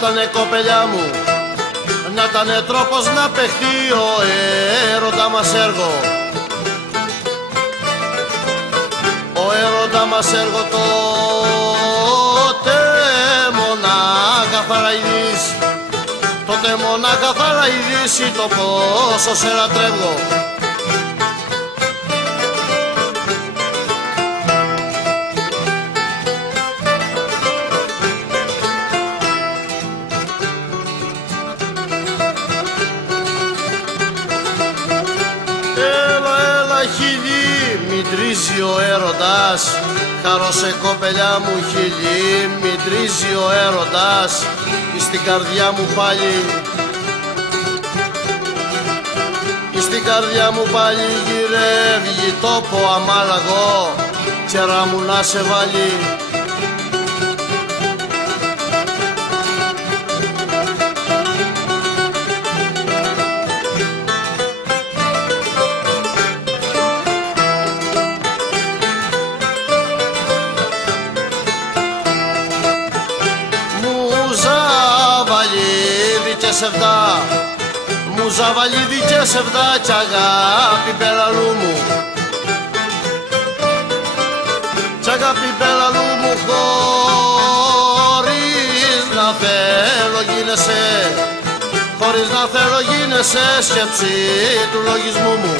ήτανε κοπελιά μου, να ήτανε τρόπος να παιχτεί ο έρωτα μας έργο. Ο έρωτα μας έργο τότε μονάχα θαραϊδείς, τότε μονάχα θαραϊδείς το πόσο σε λατρεύω. Χίλι μη τρίζει ο έρωτας, χαρώσε κοπελιά μου χίλι μη τρίζει ο έρωτας, στην καρδιά μου πάλι, στην καρδιά μου πάλι γυρεύει τόπο αμάλαγο, τσέρα μου να σε βάλει. Μου ζαβαλίδι και σεβδά κι αγάπη πελαλού μου, κι αγάπη πελαλού μου χωρίς να θέλω γίνεσαι, χωρίς να θέλω γίνεσαι σκέψη του λογισμού μου.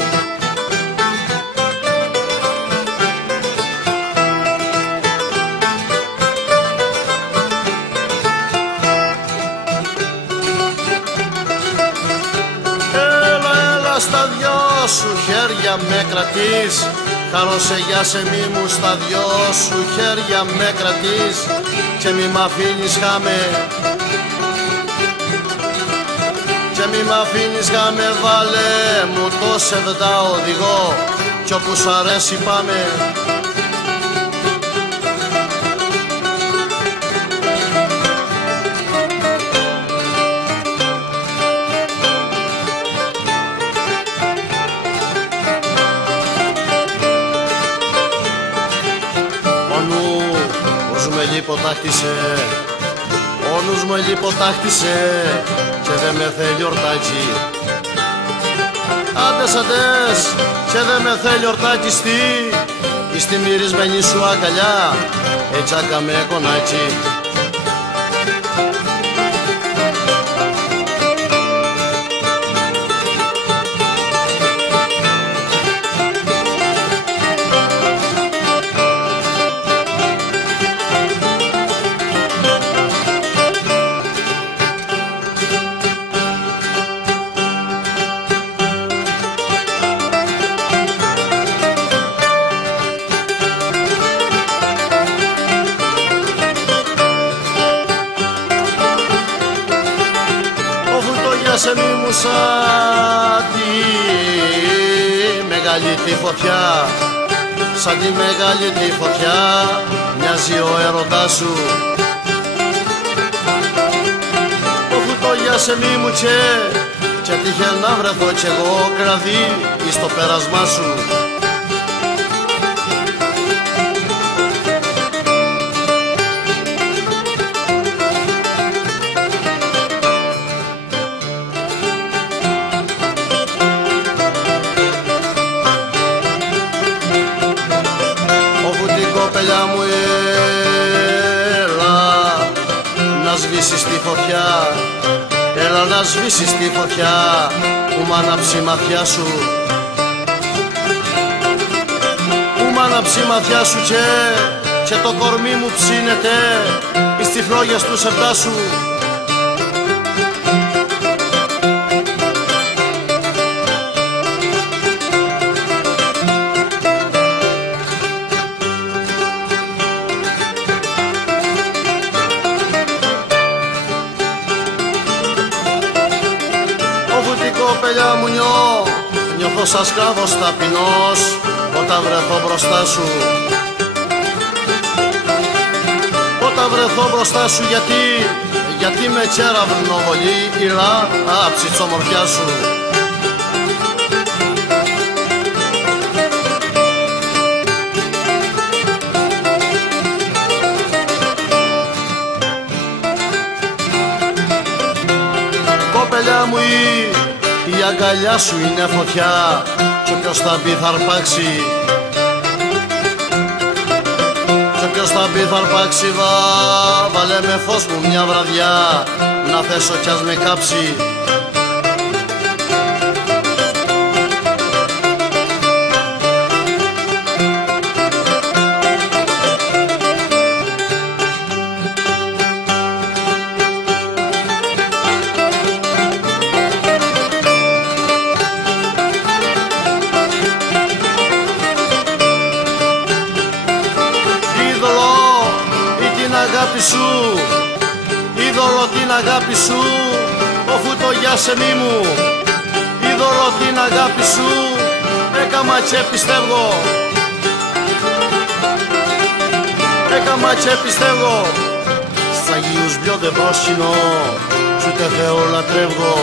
Στα δυο σου χέρια με κρατείς, χαρώσε για σε μη μου, στα δυο σου χέρια με κρατείς και μη μ' αφήνεις χάμε, και μη μ' αφήνεις χάμε, βάλε μου το σεβδά οδηγό κι όπου σ' αρέσει πάμε. Λιποτάχτησε, ο νους μου λιποτάχτησε και δε με θέλει ορτάκι. Άντες, άντες, και δε με θέλει ορτάκι στη μυρισμένη σου αγκαλιά, ετσάκα με κονάκι. Σε μη μου σαν τη μεγάλη τη φωτιά, σαν τη μεγάλη τη φωτιά μοιάζει ο έρωτάς σου. Το φουτόγια σε μη μου και τύχε να βρεθώ κι εγώ κραδί εις το πέρασμά σου. Κοπελιά μου έλα να σβήσεις τη φωτιά, έλα να σβήσεις τη φωτιά που μ' ανάψει η ματιά σου, που μ' ανάψει η ματιά σου και το κορμί μου ψήνεται εις τις φλόγες του σεβδά σου. Κοπελιά μου νιώθω σαν σκλάβος ταπεινός όταν βρεθώ μπροστά σου, όταν βρεθώ μπροστά σου, γιατί με τσέρα βρνοβολεί η λάψη της ομορφιάς σου. κοπελιά μου η αγκαλιά σου είναι φωτιά κι όποιος θα μπει θα αρπάξει, κι όποιος θα μπει θα αρπάξει. Βάλε με φως μου μια βραδιά να θέσω κι ας με κάψει. Αγάπη σου, είδωλο την αγάπη σου, αφού το γεια σε μη μου, είδωλο την αγάπη σου, έκαμα και πιστεύω, έκαμα και πιστεύω, σ' Αγίους Μπιό δεν πρόσκυνω, κι ούτε Θεό λατρεύω.